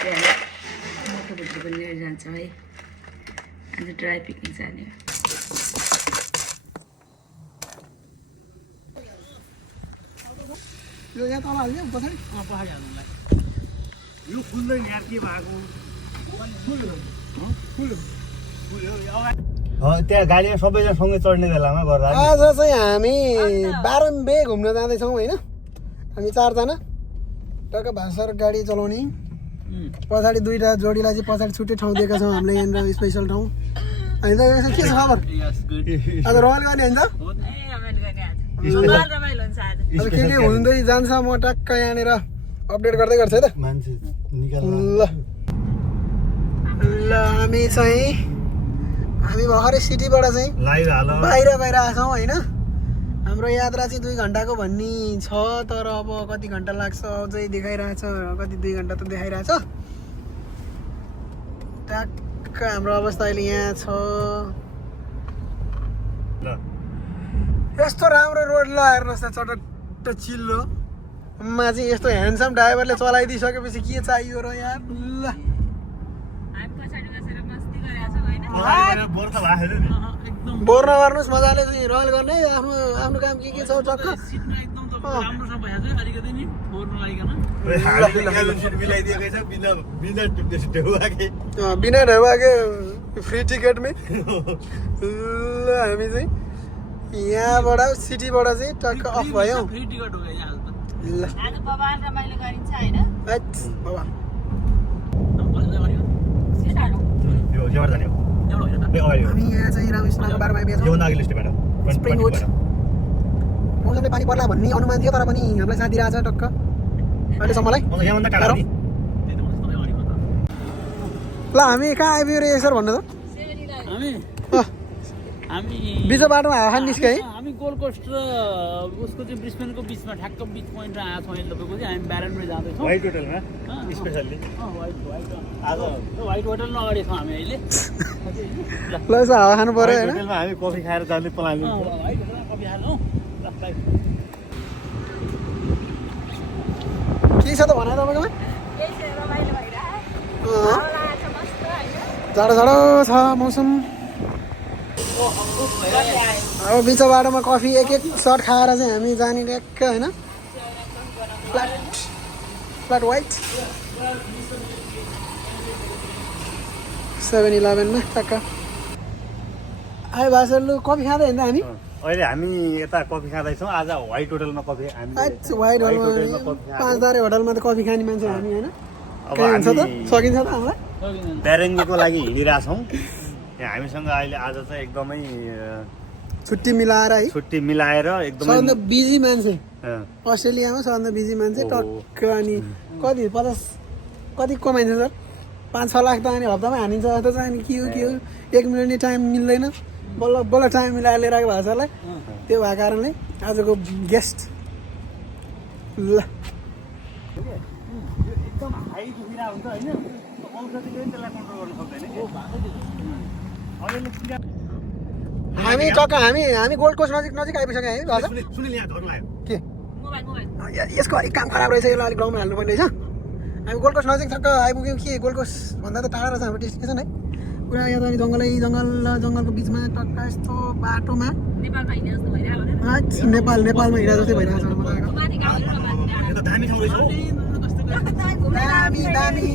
मोटोभित्र पनि लिएर जान्छ है आज ड्राई पिकनिक जाने यो यहाँ तल हाल्ने पछाडि पहाडी हाल्नुलाई यो फुल्दैन यार के भएको त्यहाँ गाडीमा सबैजना सँगै चढ्ने बेलामा गर्दा आज चाहिँ हामी बारम्बे घुम्न जाँदैछौँ होइन हामी 4 जना टक्क भाषर गाडी चलाउने पछाडि 2टा जोडीलाई चाहिँ पछाडि छुट्टै ठाउँ दिएका छौँ हामीले यहाँनिर स्पेसल ठाउँ होइन त के छ खबर आज रमाइलो गर्ने होइन त के हुँदै जान्छ म टक्क यहाँनिर अपडेट गर्दै गर्छु है त मान्छे ल हामी भर्खरै सिटीबाट चाहिँ लाइभ हाल बाहिर आएको छौँ होइन हाम्रो यात्रा चाहिँ 2 घन्टाको भन्ने छ तर अब कति घन्टा लाग्छ अझै देखाइरहेछ कति 2 घन्टा त देखाइरहेछ टक्क हाम्रो अवस्था अहिले यहाँ छ यस्तो राम्रो रोड ल हेर्नुहोस् त चटट्ट चिल्लो मा चाहिँ यस्तो ह्यान्डसम ड्राइभरले चलाइदिइसकेपछि के चाहियो र यार ल बोर नगर्नुहोस् मजाले चाहिँ रल गर्ने आफ्नो आफ्नो काम के छ टक्क बिना ढेउवाके फ्री टिकटमै ल हामी चाहिँ यहाँबाट सिटीबाट चाहिँ टक्क अफ भयौँ ल हामी यहाँ चाहिँ रामकृष्णको बारेमा स्प्रिङवुड मौसमले पानी पर्ला भन्ने अनुमान थियो तर पनि हामीलाई साथ दिइरहेछ टक्क अहिलेसम्मलाई ल हामी कहाँ आइपुग्यो रे सर भन्नु त हामी बिच बाटोमा हावा खान निस्क्यो है हामी गोल्ड कोस्ट र उसको चाहिँ ब्रिस्बेनको बिचमा ठ्याक्क बिच पोइन्टमा आएको छौँ अहिले तपाईँको चाहिँ हामी ब्यारनमै जाँदैछौँ व्हाइट होटलमा स्पेसल्ली आज व्हाइट होटलमा अगाडि छौँ हामी अहिले ल यसो हावा खानु पर्यो होइन होटलमा हामी कफी खाएर जाने प्लान व्हाइट होटलमा कफी खानु के छ त भने तपाईँकोमा जाडो जाडो छ मौसम अब बिच बाटोमा कफी एक सर्ट खाएर चाहिँ हामी जाने ट्याक्क होइन फ्ल्याट व्हाइट 7-11मा टक्क आयो भाषाहरू कफी खाँदै होइन हामी अहिले हामी यता कफी खाँदैछौँ आज व्हाइट होटलमा कफी व्हाइट होटलमा 5 तारे होटलमा त कफी खाने मान्छे हामी होइन हुन्छ त सकिन्छ त हामीलाई ब्यारेङ्गीको लागि हिँडिरहेछौँ हामीसँग अहिले आज चाहिँ एकदमै छुट्टी मिलाएर है एकदमै सबभन्दा बिजी मान्छे अस्ट्रेलियामा सबभन्दा बिजी मान्छे टक्क अनि कति कमाइन्छ सर 5-6 लाख त अनि हप्तामा हानिन्छ जस्तो चाहिँ अनि के हो 1 मिनट नि टाइम मिल्दैन बल्ल टाइम मिलाएर लिएर आएको भाषालाई त्यो भएको कारणले आजको गेस्ट ल एकदम हाई दुखिरहेको हुन्छ होइन औषधिले त्यसलाई कन्ट्रोल गर्न सक्दैन हामी टक्क हामी गोल्ड कोस्ट नजिक आइपुग्यौँ है भाषा सुनिल यहाँ धर लाग्यो के यसको अलिक काम खराब रहेछ यसलाई अलिक ग्राउन्डमा हाल्नुपर्ने रहेछ हामी गोल्ड कोस्ट नजिक टक्क आइपुग्यौँ के गोल्ड कोस्ट भन्दा त टाढा रहेछ हाम्रो डेस्टिनेसन है पुरा यहाँ त जङ्गलको बिचमा टक्क यस्तो बाटोमा नेपालमा हिँडा जस्तै भइरहेको छ दामी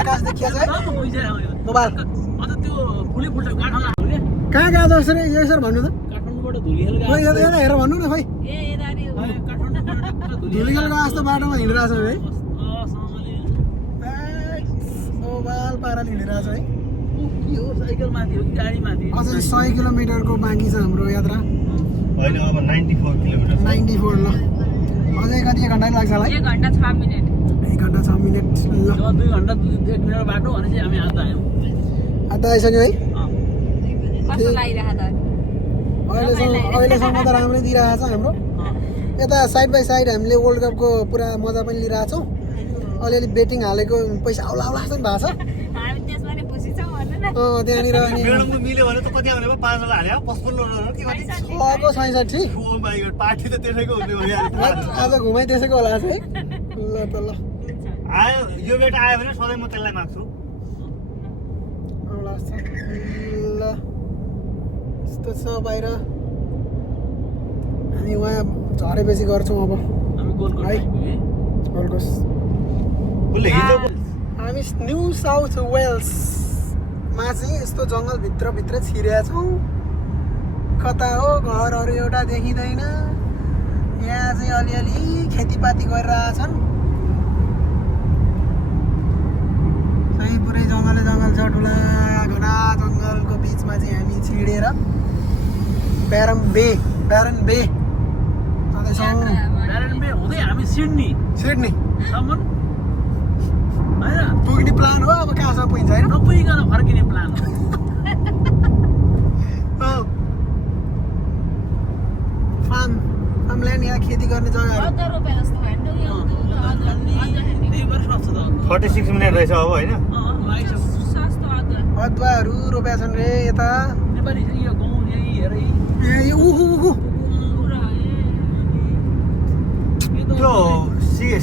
आकाश देखिएको छ मोबाइल कहाँ छ सर यो सर भन्नु त हेरेर भन्नु न खै धुलीखेलको जस्तो बाटोमा हिँडिरहेको छ है मोबाइल पाराले हिँडिरहेको छ है अझै 100 किलोमिटरको बाँकी छ हाम्रो यात्रा होइन अब 94 किलोमिटर 94 ल अझै कति घन्टा लाग्छ होला 1 घन्टा 6 मिनेट ल 2 घन्टा 1 मिनेट बाटो भनेपछि हामी आधा आइसक्यो है अहिलेसम्म त राम्रै दिइरहेको छ हाम्रो यता साइड बाई साइड हामीले वर्ल्ड कपको पुरा मजा पनि लिइरहेको छौँ अलिअलि बेटिङ हालेको पैसा आउला जस्तो पनि भएको छ त्यहाँनिर अनि मिल्यो भने त कति आउने 5 वाला हाल्यो 55 6को 66 ओ माय गॉड पार्टी त त्यसैको हुने हो यार आज घुमाइ त्यसैको होला है ल त ल आयो यो बेटा आयो भने सधैँ म त्यसलाई माग्छु ल यस्तो छ बाहिर हामी उहाँ झरेपछि गर्छौँ अब हामी गोलकोट है। आइपुग्यौँ है। गोलकोस उसले हिजो हामी न्यू साउथ वेल्समा चाहिँ यस्तो जङ्गलभित्र छिरेका छौँ कता हो घरहरू एउटा देखिँदैन यहाँ चाहिँ अलिअलि खेतीपाती गरिरहेछन् सही पुरै जङ्गल छ ठुला घना जङ्गलको बिचमा चाहिँ हामी छिरेर ब्यारन बे जाँदैछौँ ब्यारन बे हुँदै हामी सिडनी सिडनी सम्म होइन पुग्ने प्लान हो अब कहाँसम्म पुगिन्छ होइन नपुगिकन फर्किने प्लान हो फार्मल्यान्ड यहाँ खेती गर्ने जग्गाहरू त्यही भएर सस्तो त 46 मिनट रहेछ अब होइन अदुवाहरू रोपेका छन् रे यता नेपाली यो गाउँ यही हेर ए उहु त्यो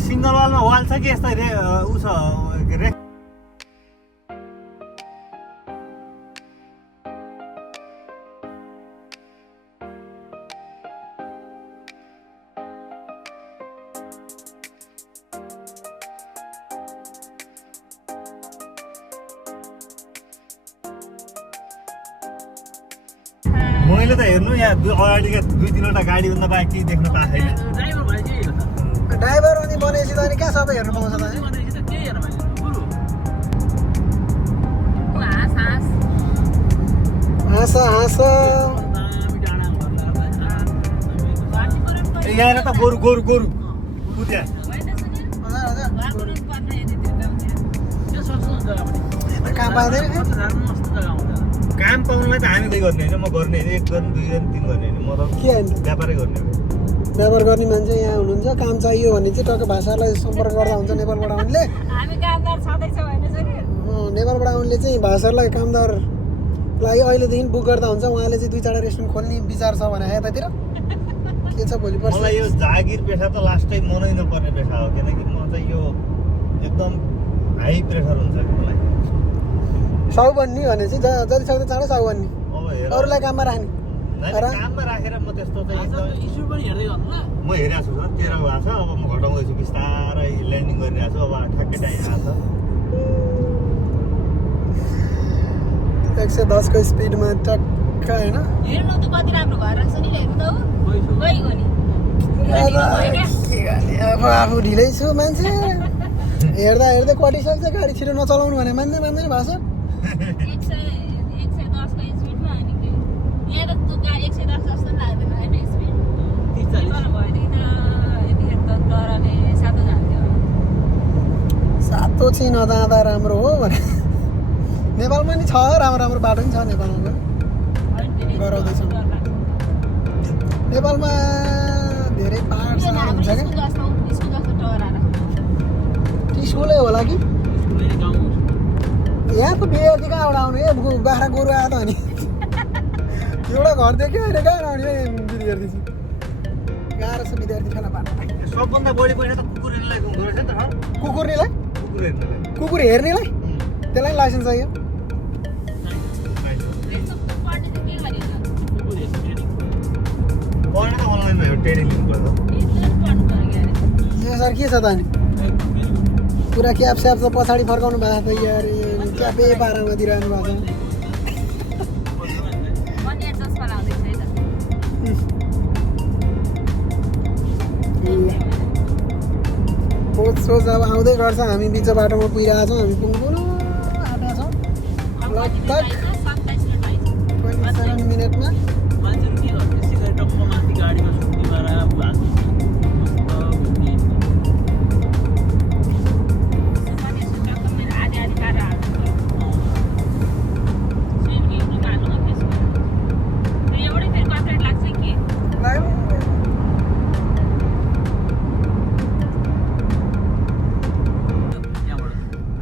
सिङ्गल वालमा वाल छ कि यस्तो रे उ छ के रे मैले त हेर्नु यहाँ अगाडिका 2-3वटा गाडीभन्दा बाहेक केही देख्न पाएको छैन ड्राइभर भाइ चाहिँ हेर त ड्राइभर अनि भनेपछि त अनि कहाँ सबै हेर्नु पाउँछ त अनि? भनेपछि त त्यही हेर भाइ गुरु हाँस दामी डाँडामा भर्दा यहाँ त गोरु कुद्या त्यो सस्तो जग्गा पनि कहाँ पाउँदैन मस्त जग्गा हुन्छ काम पाउनलाई त हामी चाहिँ गर्ने होइन म गर्ने होइन 1 गर्ने 2 गर्ने 3 गर्ने होइन म त के होइन व्यापारै गर्ने हो व्यवहार गर्ने मान्छे यहाँ हुनुहुन्छ काम चाहियो भने चाहिँ टक्क भाषालाई सम्पर्क गर्दा हुन्छ नेपालबाट आउनेले नेपालबाट आउनेले चाहिँ भाषालाई कामदारलाई अहिलेदेखि बुक गर्दा हुन्छ उहाँले चाहिँ 2-4 रेस्टुरेन्ट खोल्ने विचार छ भने यतातिर के छ भोलि पर्सि मलाई यो जागिर पेसा त लास्टै मनै नपर्ने पेसा हो किनकि म चाहिँ यो एकदम हाई प्रेसर हुन्छ कि मलाई साउ बन्ने भने चाहिँ जति सक्दो चाँडो साउ बन्ने अब हेर अरूलाई काममा राख्ने काममा राखेर म त्यस्तो चाहिँ एकदम इस्यु पनि हेर्दै गर्नु ल म हेरिरहेको छु सर 13 भएको छ अब म घटाउँदैछु बिस्तारै ल्यान्डिङ गरिरहेको छु अब ठ्याक्कै टाइम आएको छ 110 को स्पिडमा टक्क होइन हेर्नु त कति राम्रो भएर रहेछ नि हेर्नु त गइगयो नि अब आफू ढिलै छु मान्छे हेर्दा कटिसक्छ गाडी छिटो नचलाउनु भने मान्दैन भाषा 110 को स्पिडमा अनि यहाँ त 110 जस्तो लाग्दैन होइन स्पिड 30-40 भएदेखि त यतिखेर त डराले सातो जान्थ्यो सातो चाहिँ नजाँदा राम्रो हो भने नेपालमा नि छ राम्रो बाटो नि छ नेपालमा पनि गराउँदैछ नेपालमा धेरै पाहाड हुन्छ क्या स्कुलै होला कि स्कुलले गाउँ यहाँको विद्यार्थी कहाँबाट आउने बाख्रा गोरु आयो त अनि एउटा घर देख्यो अहिले कहाँ आउने विद्यार्थी चाहिँ गाह्रो छ विद्यार्थी फेला पार्न सबभन्दा बढी पैसा त कुकुरहरूलाई हुँदो रहेछ नि त सर कुकुरनीलाई कुकुरहरूलाई कुकुर हेर्नेलाई त्यसलाई लाइसेन्स चाहियो पढ्न त अनलाइनमा हेर ट्रेनिङ लिनुपर्छ ए सर के छ त अनि पुरा क्याब स्याब त पछाडि फर्काउनु भएको थियो यार क्यापै पारामा दिइरहनु भएको छ सोच अब आउँदै गर्छ हामी बिच बाटोमा पुगिरहेको छौँ हामी पुग्नु आँटेका छौँ लगभग 27 मिनटमा मान्छेहरू के गर्छ सिगारेट टक्क माथि गाडीमा सुत्ने भएर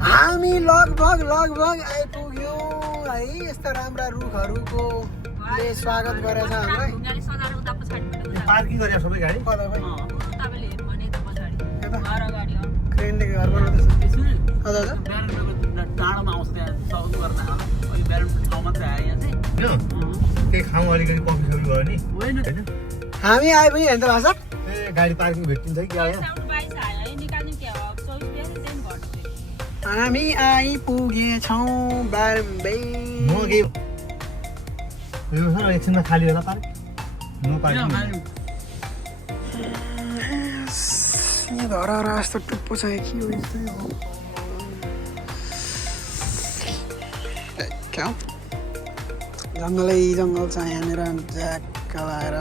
हामी लगभग आइपुग्यौँ है यस्ता राम्रा रुखहरूको स्वागत गरेछ हामीलाई पार्किङ गरे सबै गाडी कता भाइ ट्रेनदेखि घर बनाउँदैछ त्यसमा हजुर हजुर ब्यारेनको डाँडोमा आउँछ त्यहाँ सहुद गर्न आउँछ अहिले ब्यारेनको ठाउँ मात्रै आयो यहाँ चाहिँ केही खाउँ अलिकति कफी सफी भयो नि होइन हामी आए पनि हेर्नु भएको छ ए गाडी पार्किङ भेटिन्छ कि क्या यहाँ साउन्ड बाइस आयो है निकाल्नु क्या हो 24 बिहान त्यही घट्छ हामी आइपुगेछौँ बारम्बे म के यो छ एकछिनमा खाली होला पार्क नो पार्किङ यहाँ धरारा जस्तो टुप्पो छ कि हो यस्तै हो क्या हो? जङ्गलै जङ्गल छ यहाँनिर ज्याक्क लगाएर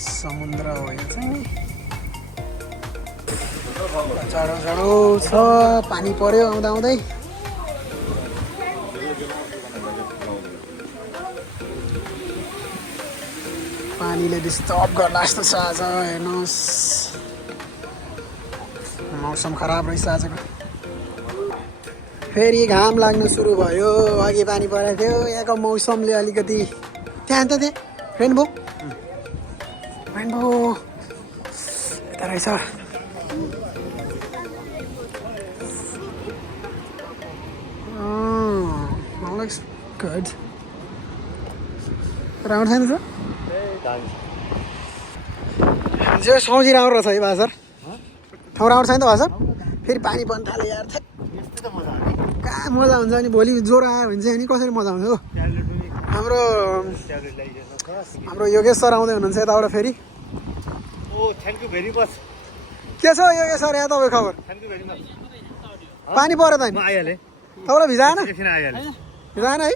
समुद्र हो यो चाहिँ नि जाडो जाडो छ पानी पर्यो आउँदा आउँदै पानीले डिस्टर्ब गर्ला जस्तो छ आज हेर्नुहोस् मौसम खराब रहेछ आजको फेरि घाम लाग्नु सुरु भयो अघि पानी परेको थियो यहाँको मौसमले अलिकति त्यहाँ त त्यहाँ रेनबो रेनबो यता रहेछ looks good राम्रो छैन सर जो सौजी राम्रो रहेछ है भाषर ठाउँ राम्रो छैन त भाषर फेरि पानी पर्न थाल्यो यार कहाँ मजा हुन्छ अनि भोलि ज्वरो आयो भने चाहिँ अनि कसरी मजा आउँछ हो हाम्रो योगेश सर आउँदै हुनुहुन्छ यताबाट फेरि ओ थ्याङ्क यू भेरी मच के छ योगेश सर यहाँ तपाईँको खबर थ्याङ्क यू भेरी मच पानी पर्यो त म आइहालेँ तपाईँलाई भिजाएन एकछिन आइहालेँ भिजाएन है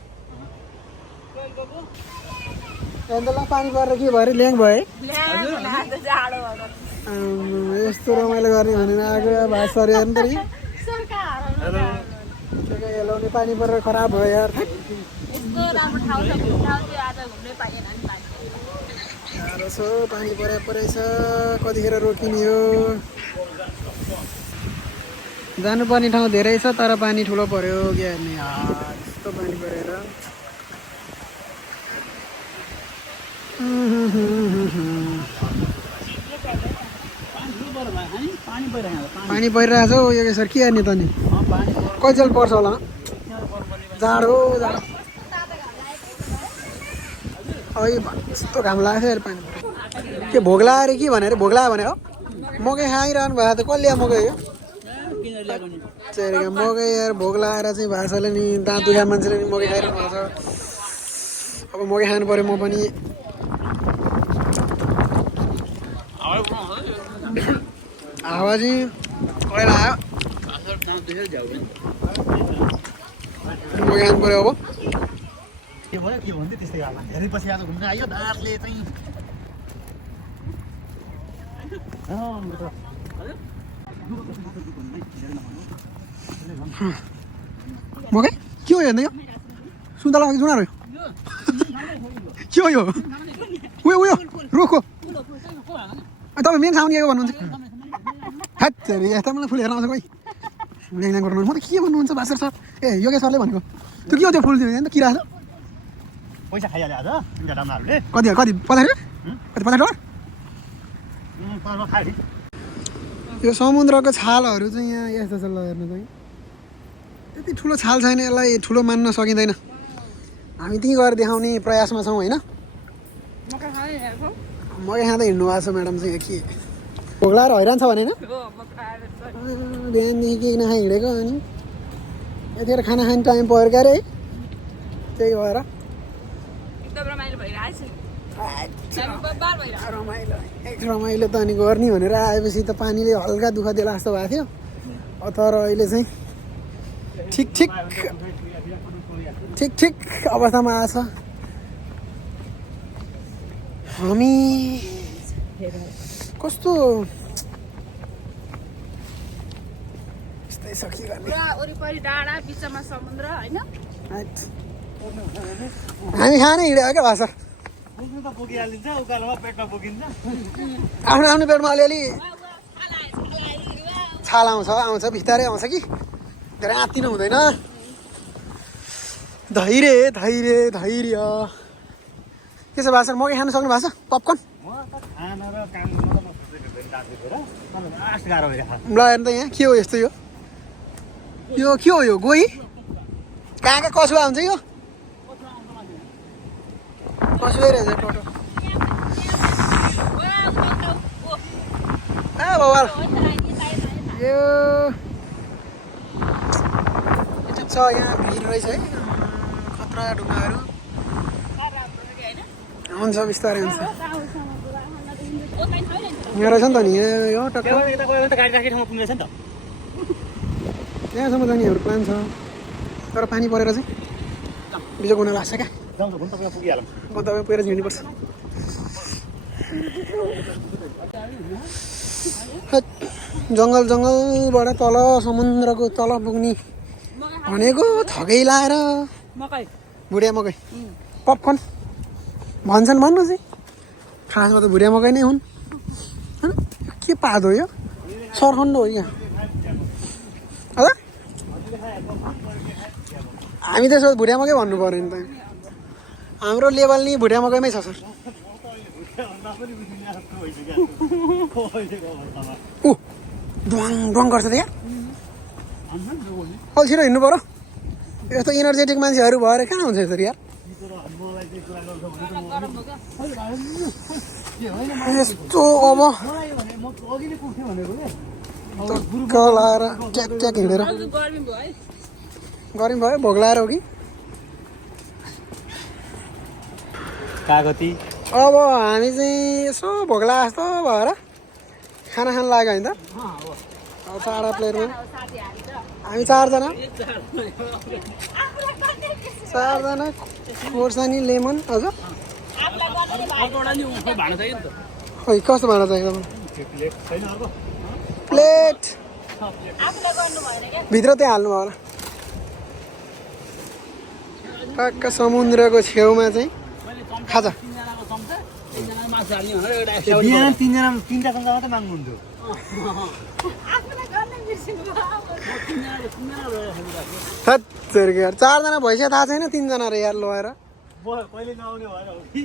एन्तलाई पानी परेर के भयो अरे ल्याङ भयो है जाडो यस्तो रमाइलो गर्ने भनेर आएको भात सर हेर्नु त नि हेलाउने पानी परेर खराब भयो यार यस्तो राम्रो ठाउँ छ घुम्ने ठाउँ थियो आज घुम्नै पाइएन नि पानी साह्रो छ पानी परेछ कतिखेर रोकिने हो जानुपर्ने ठाउँ धेरै छ तर पानी ठुलो पर्यो के हेर्ने यस्तो पानी परेर पानी परिरहेको छ हौ यो सर के हेर्ने त नि कतिचेल पर्छ होला जाडो जाडो यस्तो घाम लागेको थियो पानी के भोग लगाएर के भने अरे भोग लाग्यो भने हो मकै खाइरहनु भएको त कसले मकै हो मकै यार भोग लगाएर चाहिँ भाषाले नि दाँत दुखा मान्छेले नि मकै खाइरहनु भएको छ अब मकै खानु पऱ्यो म पनि हावा चाहिँ पहिला आयो मकै खानु पऱ्यो अब के भयो के भन्थ्यो त्यस्तै होला धेरै पछि आज घुम्न आयो दाँतले चाहिँ मकै के हो हेर्ने यो सुन्तला जुनाहरू के हो यो उयो उयो रुखो तपाईँ मेन साउन्ड भन्नुहुन्छ हेट यता मलाई फुल हेर्न आउँछ कोही ल्याङ गर्नु म त के भन्नुहुन्छ भाषर सर ए योगेश सरले भनेको त्यो के हो त्यो फुल त्यो त किरा छ पैसा खाइहाल्यो आज राम्रोहरूले कति 50 रुपियाँ कति 50 डलर यो समुद्रको छालहरू चाहिँ यहाँ यस्तो छ ल हेर्नु चाहिँ त्यति ठुलो छाल छैन यसलाई ठुलो मान्न सकिँदैन हामी त्यहीँ गएर देखाउने प्रयासमा छौँ होइन मकै खाँदै हिँड्नु भएको छ म्याडम चाहिँ के भोग लगाएर हैरान छ भने बिहानदेखि केही नखाइ हिँडेको अनि यतिखेर खाना खाने टाइम पऱ्यो क्या अरे है त्यही भएर एकदम रमाइलो भइरहेछ रमाइलो त अनि गर्ने भनेर आएपछि त पानीले हल्का दुःख दिएला जस्तो भएको थियो तर अहिले चाहिँ ठिक अवस्थामा आएछ हामी कस्तो यस्तै छ के गर्ने पुरा वरिपरि डाँडा बिचमा समुद्र होइन हामी खानै हिँड्यो क्या भाषा पुग्नु त पुगिहालिन्छ उकालोमा पेटमा पुगिन्छ आफ्नो पेटमा अलिअलि छाल आउँछ बिस्तारै आउँछ कि धेरै आत्तिनु हुँदैन धैर्य के छ भाषा मकै खानु सक्नु भएको छ पपकर्न म त खाना र काम गर्न गाह्रो भइरहेको ल हेर्नु त यहाँ के हो यस्तो यो के हो यो गोही कहाँ कहाँ कसुवा हुन्छ यो कसुवै रहेछ टोटो ए बाबा यो छ यहाँ भिड रहेछ है खतरा ढुङ्गाहरू हुन्छ बिस्तारै हुन्छ यहाँ रहेछ नि त नि यो टक्क गाडी राखेको ठाउँमा पुग्ने रहेछ नि त त्यहाँसम्म जानेहरू प्लान छ तर पानी परेर चाहिँ बिजोग हुन लाग्छ क्या जाउँ त तपाईँ पुगिहालौँ म तपाईँ पुगेर हिँड्नुपर्छ जङ्गल जङ्गलबाट तल समुद्रको तल पुग्ने भनेको थकै लाएर भुडिया मकै पपकर्न भन्छन् भन्नु चाहिँ खासमा त भुडिया मकै नै हुन् होइन के पादो यो सरखण्ड हो यहाँ होला हामी त यसो भुडिया मकै भन्नु पऱ्यो नि त हाम्रो लेभल नि भुडिया मकैमै छ सर ऊ ड्वाङ ड्वाङ गर्छ त यहाँ अल्छिरो हिँड्नु पऱ्यो यस्तो इनर्जेटिक मान्छेहरू भएर कहाँ हुन्छ यसरी यार यस्तो अब टक्क लाएर ट्याक ट्याक हिँडेर गर्मी भयो भोक लाएर हो कि कागती अब हामी चाहिँ यसो भोक लागेको जस्तो भएर खाना खान लाग्यो होइन त अब चारवटा प्लेटमा हामी चारजना खोर्सानी लेमन हजुर खै कस्तो भाँडा चाहियो तपाईँलाई प्लेट भित्र त्यहाँ हाल्नु भयो होला टक्क समुद्रको छेउमा चाहिँ खाजा तिनवटा चम्चा मात्रै माग्नुहुन्थ्यो यार चारजना भइसक्यो थाहा छैन तिनजना रे यार लगाएर कहिले नआउने भएर हो कि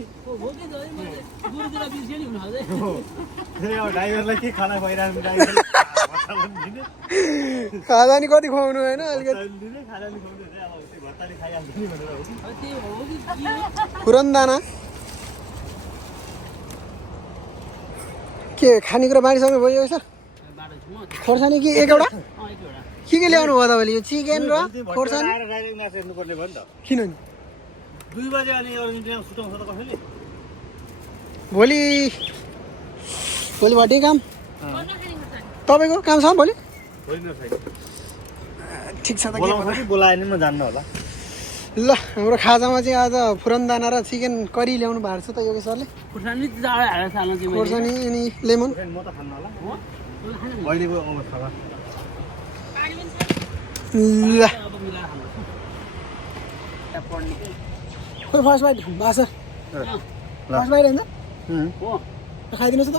ड्राइभरलाई के खाना खुवाइरहनु खाजा नि कति खुवाउनु होइन अलिकति फुरनदाना के खानेकुरा बाँडिसक्नु भयो सर खोर्सानी कि एकवटा के ल्याउनु भयो तपाईँले यो चिकन र खोर्सानी किन नि 2 बजे अनि अर्जेन्टिना सुटाउँछ त कसैले भोलि भोटि काम तपाईँको काम छ भोलि ठिक छ त बोलाएन म जान्न होला ल हाम्रो खाजामा चाहिँ आज फुरनदाना र चिकन करी ल्याउनु भएको छ त योगेश सरले खोर्सानी अनि लेमन म त खान्न होला अहिलेको अवस्थामा ल खोइ फर्स्ट बाइट भाषा फर्स्ट बाइट होइन खाइदिनुहोस् त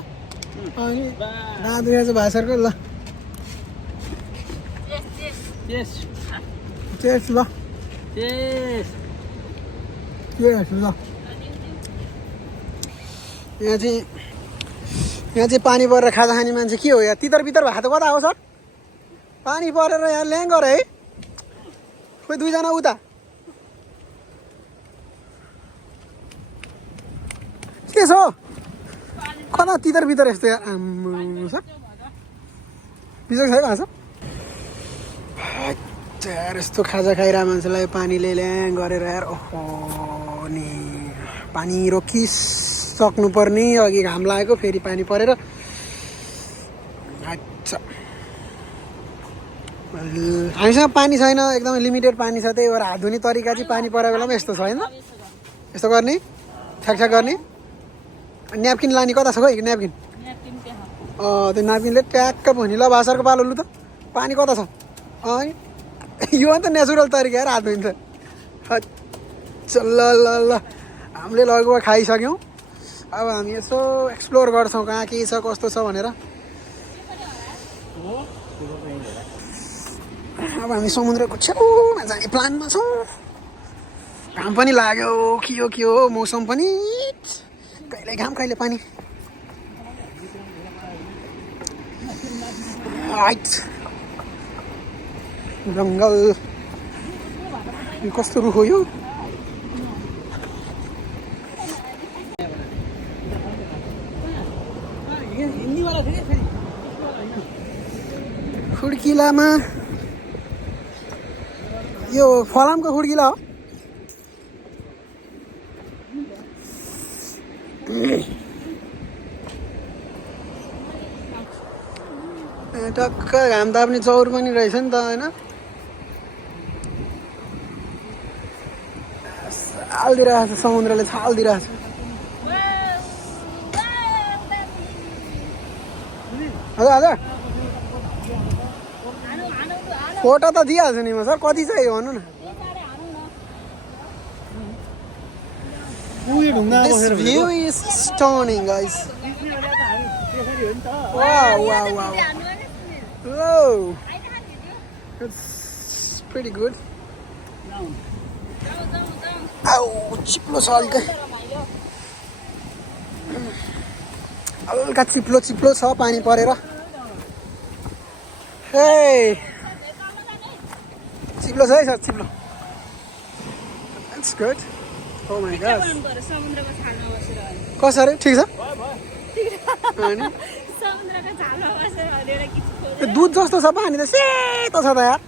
अनि दाँत दुखेको छ भाषाको ल टेस्ट ल ल यहाँ चाहिँ पानी परेर खाजा खाने मान्छे के हो यहाँ तितर बितर भएको त कता हो सर पानी परेर यहाँ ल्याङ गरे है खोइ दुईजना उता के छ कता तितर बितर यस्तो यार आम्म सर बिजोग छ कहाँ छ यार यस्तो खाजा खाइरहेको मान्छेलाई पानीले ल्याङ गरेर यार ओहो नि पानी रोकिसक्नु पर्ने अघि घाम लागेको फेरि पानी परेर अच्छा हामीसँग पानी छैन एकदमै लिमिटेड पानी छ त्यही भएर हात धुने तरिका चाहिँ पानी परेको बेलामा यस्तो छ होइन यस्तो गर्ने ठ्याकठ्याक गर्ने न्यापकिन लाने कता छ खोइ न्यापकिन त्यो न्यापकिनले ट्याक्क भन्यो ल भाषाको पालो लु त पानी कता छ यो अन्त नेचुरल तरिका हात धुइन्छ ल ल ल हामीले लगभग खाइसक्यौँ अब हामी यसो एक्सप्लोर गर्छौँ कहाँ के छ कस्तो छ भनेर अब हामी समुद्रको छेउमा जाने प्लानमा छौँ घाम पनि लाग्यो के हो मौसम पनि कहिले घाम कहिले पानी हाइट जङ्गल यो कस्तो रुख हो यो खुड्किलामा यो फलामको खुड्किला हो टक्क घाम ताप्ने चौर पनि रहेछ नि त होइन छालिदिरहेको छ समुद्रले छालिदिरहेको छ हजुर हजुर फोटो त दिइहाल्छु नि म सर कति चाहियो भन्नु न This view is stunning guys wow whoa it's pretty good Au, चिप्लो छ हल्का चिप्लो छ पानी परेर हे चिप्लो छ है सर चिप्लो That's good Oh my god कसरी ठिक छ अनि दुध जस्तो छ पानी त सेतो छ त यार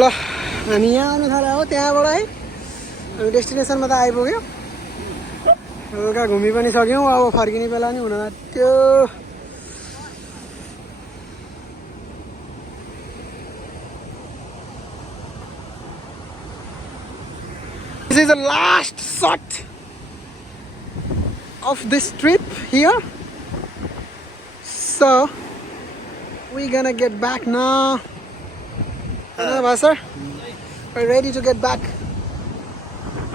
ल हामी यहाँ आउनु थाल्यो हो त्यहाँबाट है हामी डेस्टिनेसनमा त आइपुग्यो हल्का घुमि पनि सक्यौँ अब फर्किने बेला नि हुन आँट्यो This is the last shot of this trip here. So we're gonna get back now. Sir, we're ready to get back.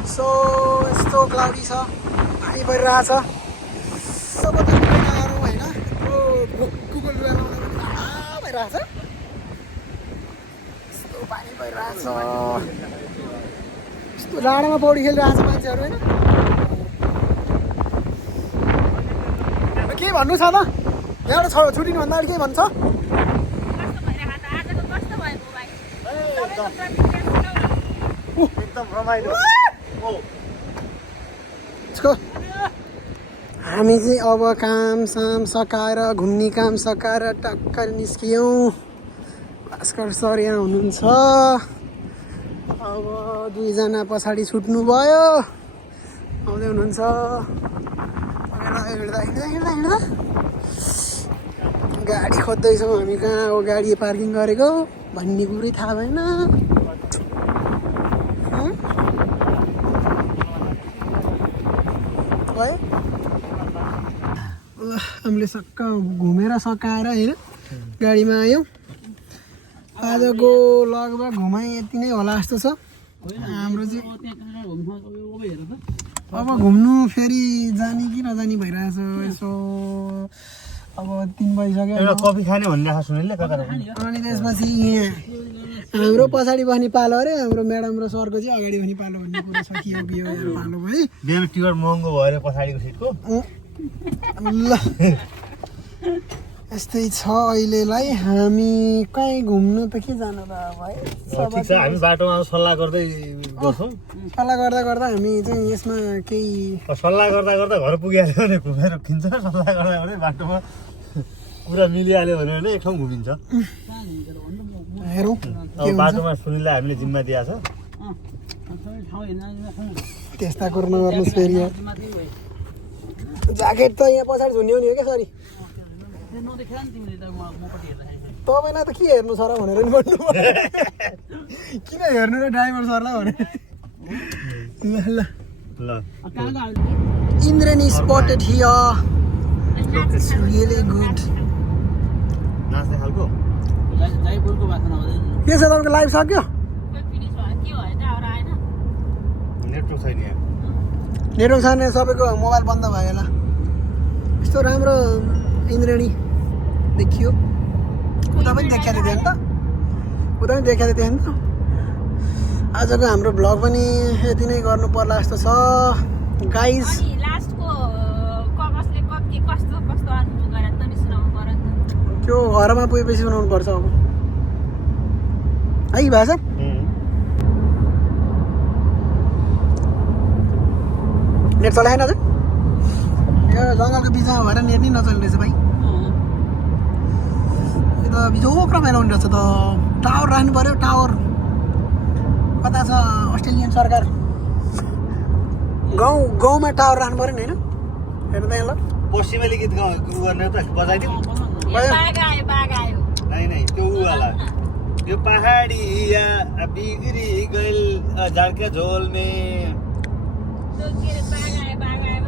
So it's so cloudy, sir. पानी परिरहेछ सब त नगरौँ होइन गुगल भइरहेछ यस्तो पानी परिरहेछ यस्तो डाँडामा पौडी खेलिरहेछ मान्छेहरू होइन के भन्नु छ त यहाँबाट छुटिनुभन्दा अगाडि के भन्छ एकदम रमाइलो हामी चाहिँ अब काम साम सकाएर घुम्ने काम सकाएर टक्क निस्कियौँ भास्कर सर यहाँ हुनुहुन्छ अब दुईजना पछाडि छुट्नु भयो आउँदै हुनुहुन्छ हिँड्दा गाडी खोज्दैछौँ हामी कहाँ अब गाडी पार्किङ गरेको भन्ने कुरै थाहा भएन हामीले सक्क घुमेर सकाएर होइन गाडीमा आयौँ आजको लगभग घुमाइ यति नै होला जस्तो छ हाम्रो चाहिँ अब घुम्नु फेरि जाने कि नजाने भइरहेछ यसो अब 3 बजिसक्यो एउटा कफी खाने भन्ने आशा सुनेले कता अनि त्यसपछि यहाँ हाम्रो पछाडि बस्ने पालो अरे हाम्रो म्याडम र सरको चाहिँ अगाडि बस्ने पालो भन्ने कुरा छ कि यो पालो भयो बिहान टिकट महँगो भएर पछाडिको सिटको ल यस्तै छ अहिलेलाई हामी कहीँ घुम्नु त के जानु त भाइ ठिक छ हामी बाटोमा सल्लाह गर्दै गर्छौँ सल्लाह गर्दा गर्दा हामी चाहिँ यसमा केही सल्लाह गर्दा गर्दा घर पुगिहाल्यो भने घुमेर खिन्छ सल्लाह गर्दा गर्दै बाटोमा कुरा मिलिहाल्यो भने एक ठाउँ घुमिन्छ हेरौँ अब बाटोमा सुनिलाई हामीले जिम्मा दिएको छ त्यस्ता कुरो नगर्नुहोस् फेरि ज्याकेट त यहाँ पछाडि झुन्ने हो नि हो क्या सरी तपाईँलाई त के हेर्नु छ र भनेर नि भन्नु किन हेर्नु र ड्राइभर सरलाई भनेर ल ल इन्द्रेणी spotted here it's really good नाच्ने खालको के छ तपाईँको लाइभ सक्यो नेटवर्क छैन यहाँ नेटवर्क छैन सबैको मोबाइल बन्द भयो होला यस्तो राम्रो इन्द्रेणी देखियो उता पनि देखाएको थियो नि त उता पनि देखाएको थियो नि त आजको हाम्रो भ्लग पनि यति नै गर्नु पर्ला जस्तो छ गाइज घरमा पुगेपछि सुनाउनु पर्छ अब है भाषा नेट चलाएन त यो जङ्गलको बिचमा भएर नेट नै नचल्ने रहेछ भाइ यो त बिजोक्र बेलाउने रहेछ त टावर राख्नु पर्यो टावर कता छ अस्ट्रेलियन सरकार गाउँमा टावर राख्नु पर्यो नि होइन हेर्नु त यहाँ ल पश्चिमेली गीत गाउँ गर्ने त बजाइदिउँ बाघ आयो नै त्यो वाला यो पहाडिया बिग्री गइल झाडका झोल में त्यो के अरे बाघ आयो